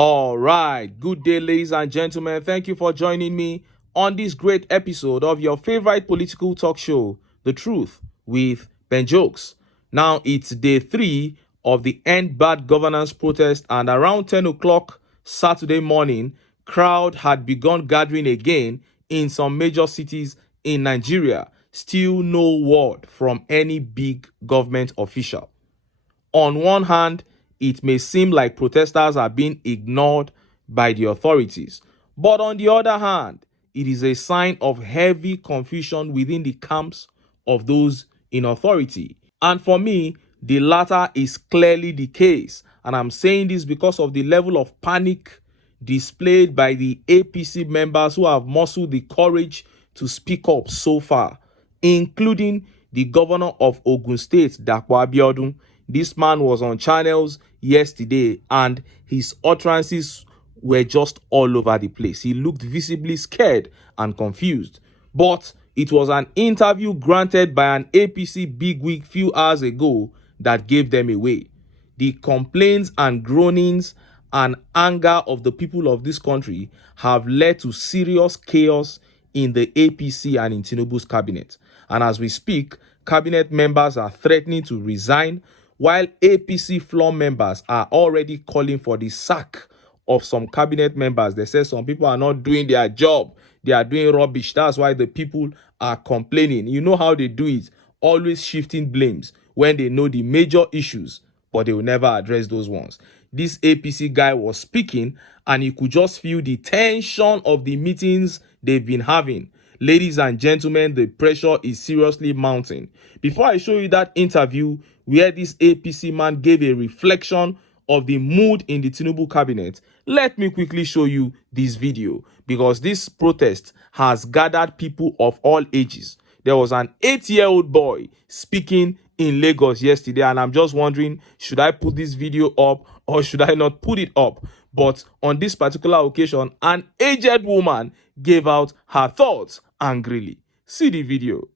All right, good day, ladies and gentlemen. Thank you for joining me on this great episode of your favorite political talk show, The Truth with Ben Jokes. Now, it's day 3 of the End Bad Governance protest, and around 10 o'clock Saturday morning, crowd had begun gathering again in some major cities in Nigeria. Still no word from any big government official. On one hand, it may seem like protesters are being ignored by the authorities, but on the other hand, it is a sign of heavy confusion within the camps of those in authority. And for me, the latter is clearly the case, and I'm saying this because of the level of panic displayed by the APC members who have mustered the courage to speak up so far, including the governor of Ogun State, Dapo Abiodun. This man was on channels yesterday and his utterances were just all over the place. He looked visibly scared and confused. But it was an interview granted by an APC bigwig few hours ago that gave them away. The complaints and groanings and anger of the people of this country have led to serious chaos in the APC and in Tinubu's cabinet. And as we speak, cabinet members are threatening to resign, while APC floor members are already calling for the sack of some cabinet members. They say some people are not doing their job. They are doing rubbish. That's why the people are complaining. You know how they do it. Always shifting blames when they know the major issues, but they will never address those ones. This APC guy was speaking and you could just feel the tension of the meetings they've been having. Ladies and gentlemen, the pressure is seriously mounting. Before I show you that interview where this APC man gave a reflection of the mood in the Tinubu cabinet, let me quickly show you this video because this protest has gathered people of all ages. There was an 8-year-old boy speaking in Lagos yesterday, and I'm just wondering, should I put this video up or should I not put it up? But on this particular occasion, an aged woman gave out her thoughts angrily. See the video.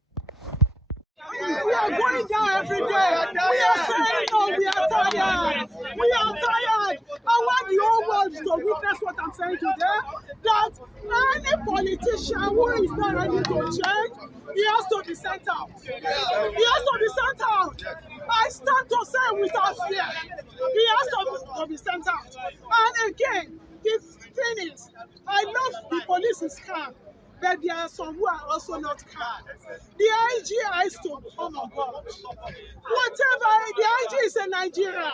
We are going down every day. We are saying no, we are tired. We are tired. I want the whole world to witness what I'm saying today. That any politician who is not ready to change, he has to be sent out. He has to be sent out. I stand to say without fear. He has to be sent out. And again, the thing is, I love the police is calm. But there are some who are also not calm. The IG has to come on board. Whatever, the IG is in Nigeria.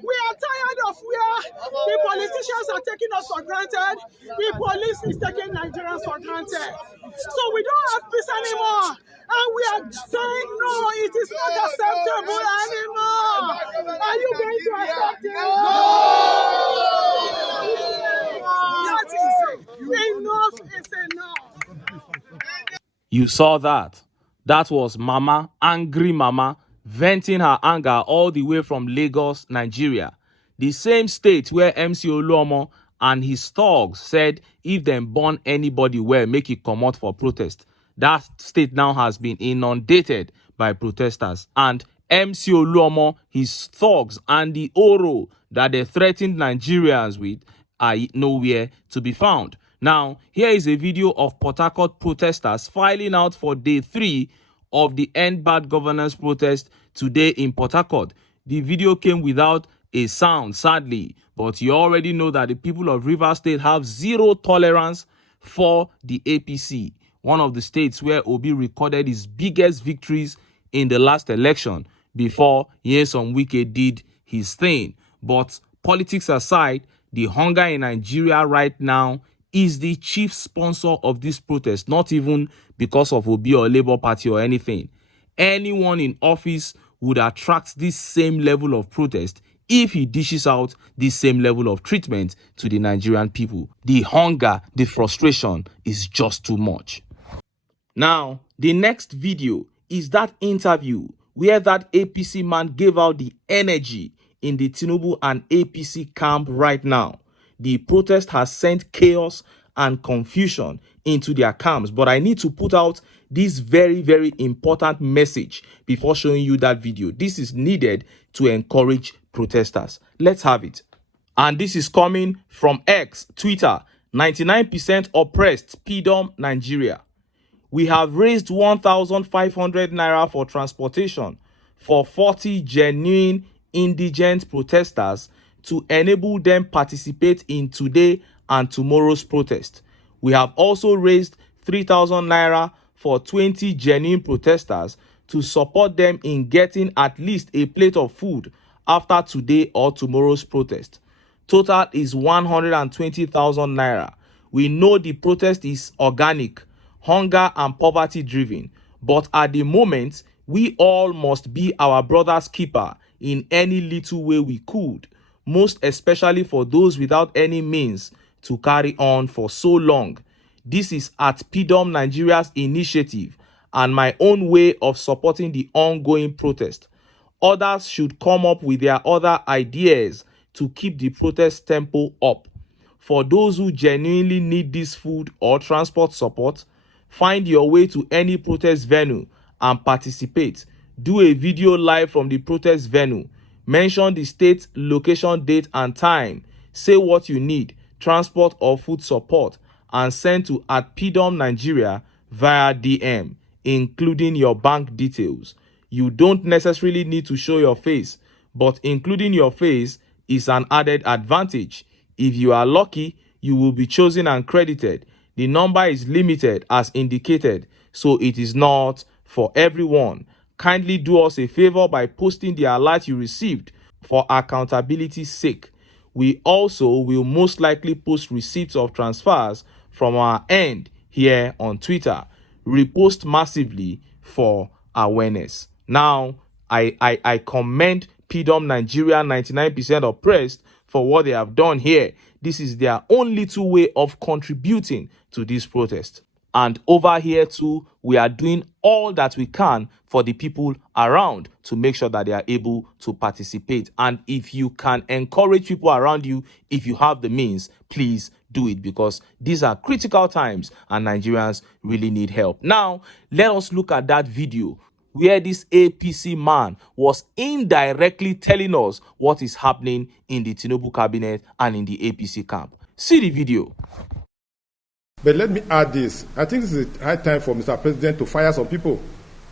We are tired of where the politicians are taking us for granted. The police is taking Nigerians for granted. So we don't have peace anymore. And we are saying, no, it is not acceptable anymore. Are you going to accept it? No! That is it. Enough is enough. You saw that. That was Mama, angry Mama, venting her anger all the way from Lagos, Nigeria. The same state where MC Oluomo and his thugs said if them burn anybody well, make it come out for protest. That state now has been inundated by protesters. And MC Oluomo, his thugs, and the Oro that they threatened Nigerians with are nowhere to be found. Now, here is a video of Port Harcourt protesters filing out for day 3 of the End Bad Governance protest today in Port Harcourt. The video came without a sound, sadly, but you already know that the people of Rivers State have zero tolerance for the APC, one of the states where Obi recorded his biggest victories in the last election before Nyesom Wike did his thing. But politics aside, the hunger in Nigeria right now is the chief sponsor of this protest, not even because of Obi or Labour Party or anything. Anyone in office would attract this same level of protest if he dishes out this same level of treatment to the Nigerian people. The hunger, the frustration is just too much. Now, the next video is that interview where that APC man gave out the energy in the Tinubu and APC camp right now. The protest has sent chaos and confusion into their camps. But I need to put out this very, very important message before showing you that video. This is needed to encourage protesters. Let's have it. And this is coming from X, Twitter, 99% oppressed, PDOM, Nigeria. We have raised 1,500 naira for transportation for 40 genuine indigent protesters to enable them participate in today and tomorrow's protest. We have also raised 3,000 naira for 20 genuine protesters to support them in getting at least a plate of food after today or tomorrow's protest. Total is 120,000 naira. We know the protest is organic, hunger and poverty driven, but at the moment, we all must be our brother's keeper in any little way we could, most especially for those without any means to carry on for so long. This is at PDOM Nigeria's initiative and my own way of supporting the ongoing protest. Others should come up with their other ideas to keep the protest tempo up. For those who genuinely need this food or transport support, find your way to any protest venue and participate. Do a video live from the protest venue. Mention the state, location, date, and time. Say what you need, transport or food support, and send to @PDOM Nigeria via DM, including your bank details. You don't necessarily need to show your face, but including your face is an added advantage. If you are lucky, you will be chosen and credited. The number is limited as indicated, so it is not for everyone. Kindly do us a favor by posting the alert you received for accountability's sake. We also will most likely post receipts of transfers from our end here on Twitter. Repost massively for awareness. Now, I commend PDOM Nigeria 99% oppressed for what they have done here. This is their own little way of contributing to this protest. And over here too, we are doing all that we can for the people around to make sure that they are able to participate. And if you can encourage people around you, if you have the means, please do it, because these are critical times and Nigerians really need help. Now, let us look at that video where this APC man was indirectly telling us what is happening in the Tinubu cabinet and in the APC camp. See the video. But let me add this. I think this is the high time for Mr. President to fire some people.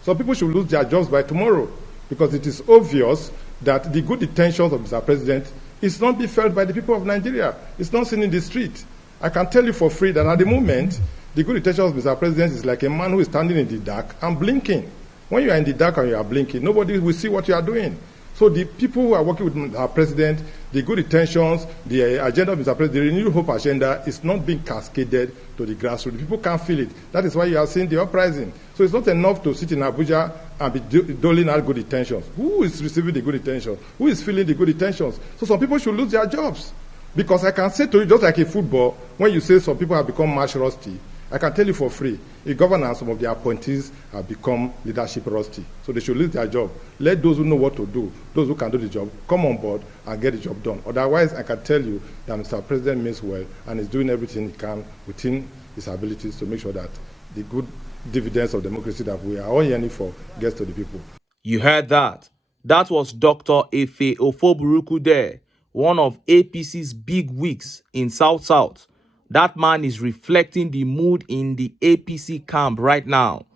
Some people should lose their jobs by tomorrow, because it is obvious that the good intentions of Mr. President is not being felt by the people of Nigeria. It's not seen in the street. I can tell you for free that at the moment, the good intentions of Mr. President is like a man who is standing in the dark and blinking. When you are in the dark and you are blinking, nobody will see what you are doing. So the people who are working with our president, the good intentions, the agenda of Mr. President, the renewed hope agenda is not being cascaded to the grassroots. People can't feel it. That is why you are seeing the uprising. So it's not enough to sit in Abuja and be doling out good intentions. Who is receiving the good intentions? Who is feeling the good intentions? So some people should lose their jobs. Because I can say to you, just like in football, when you say some people have become match rusty, I can tell you for free, the governor and some of the appointees have become leadership rusty. So they should lose their job. Let those who know what to do, those who can do the job, come on board and get the job done. Otherwise, I can tell you that Mr. President means well and is doing everything he can within his abilities to make sure that the good dividends of democracy that we are all yearning for gets to the people. You heard that. That was Dr. Efe Ofoburuku there, one of APC's big wigs in South. That man is reflecting the mood in the APC camp right now.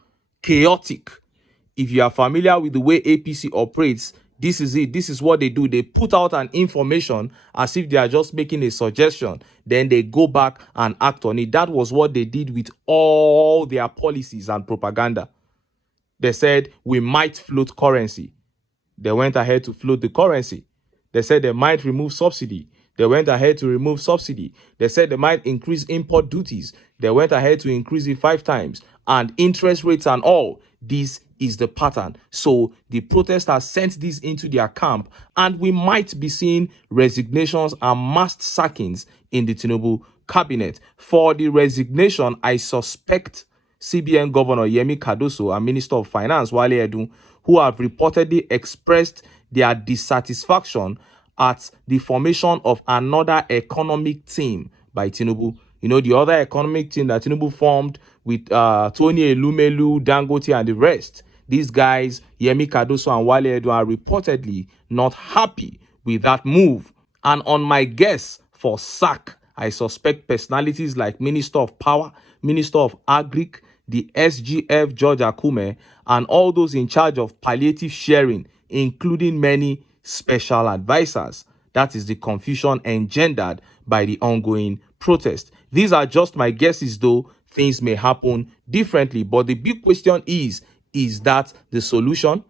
Chaotic. If you are familiar with the way APC operates, this is it. This is what they do. They put out an information as if they are just making a suggestion. Then they go back and act on it. That was what they did with all their policies and propaganda. They said, we might float currency. They went ahead to float the currency. They said they might remove subsidy. They went ahead to remove subsidy. They said they might increase import duties. They went ahead to increase it 5 times. And interest rates and all. This is the pattern. So the protesters sent this into their camp, and we might be seeing resignations and mass sackings in the Tinubu cabinet. For the resignation, I suspect CBN Governor Yemi Cardoso and Minister of Finance Wale Edun, who have reportedly expressed their dissatisfaction at the formation of another economic team by Tinubu. You know, the other economic team that Tinubu formed with Tony Elumelu, Dangote, and the rest. These guys, Yemi Cardoso and Wale Edun, are reportedly not happy with that move. And on my guess for sack, I suspect personalities like Minister of Power, Minister of Agric, the SGF George Akume, and all those in charge of palliative sharing, including many special advisors. That is the confusion engendered by the ongoing protest. These are just my guesses, though things may happen differently. But the big question is that the solution?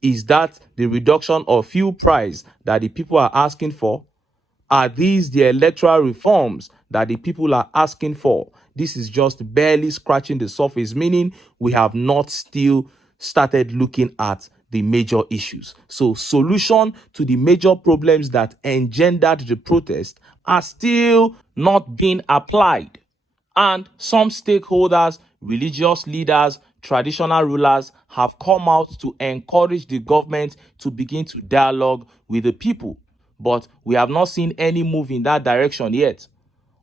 Is that the reduction of fuel price that the people are asking for? Are these the electoral reforms that the people are asking for? This is just barely scratching the surface, meaning we have not still started looking at the major issues. So solution to the major problems that engendered the protest are still not being applied. And some stakeholders, religious leaders, traditional rulers have come out to encourage the government to begin to dialogue with the people. But we have not seen any move in that direction yet.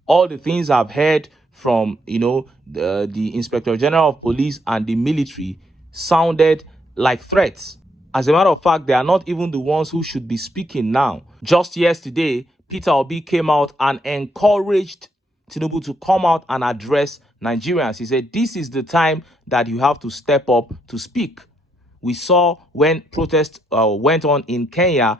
All the things I've heard from, the Inspector General of Police and the military sounded like threats. As a matter of fact, they are not even the ones who should be speaking now. Just yesterday, Peter Obi came out and encouraged Tinubu to come out and address Nigerians. He said, this is the time that you have to step up to speak. We saw when protests went on in Kenya,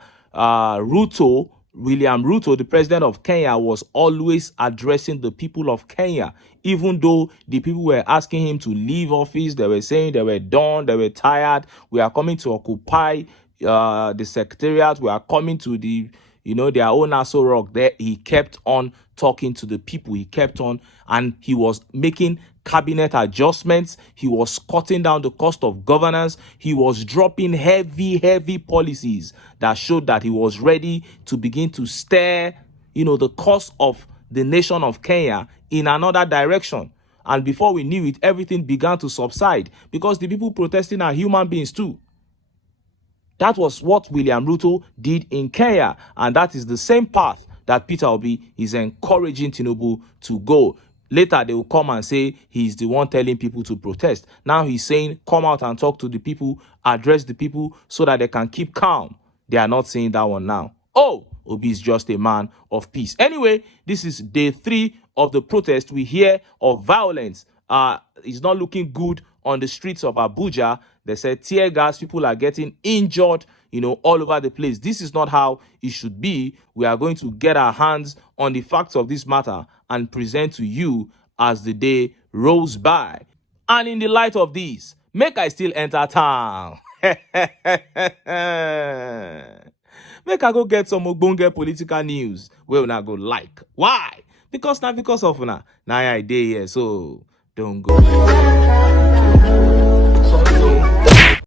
William Ruto, the president of Kenya, was always addressing the people of Kenya, even though the people were asking him to leave office. They were saying they were done, they were tired. We are coming to occupy the secretariat. We are coming to their own Aso Rock. There, he kept on talking to the people. He kept on, and he was making cabinet adjustments. He was cutting down the cost of governance. He was dropping heavy policies that showed that he was ready to begin to steer, the course of the nation of Kenya in another direction. And before we knew it, everything began to subside because the people protesting are human beings too. That was what William Ruto did in Kenya, and that is the same path that Peter Obi is encouraging Tinubu to go. Later, they will come and say he's the one telling people to protest. Now he's saying, come out and talk to the people, address the people so that they can keep calm. They are not saying that one now. Oh, Obi is just a man of peace. Anyway, this is day 3 of the protest. We hear of violence. It's not looking good on the streets of Abuja. They said tear gas, people are getting injured, all over the place. This is not how it should be. We are going to get our hands on the facts of this matter and present to you as the day rolls by. And in the light of this, make I still enter town. Make I go get some ogbonge political news wey una go like. Why? Because of una. Now I dey here, so don't go.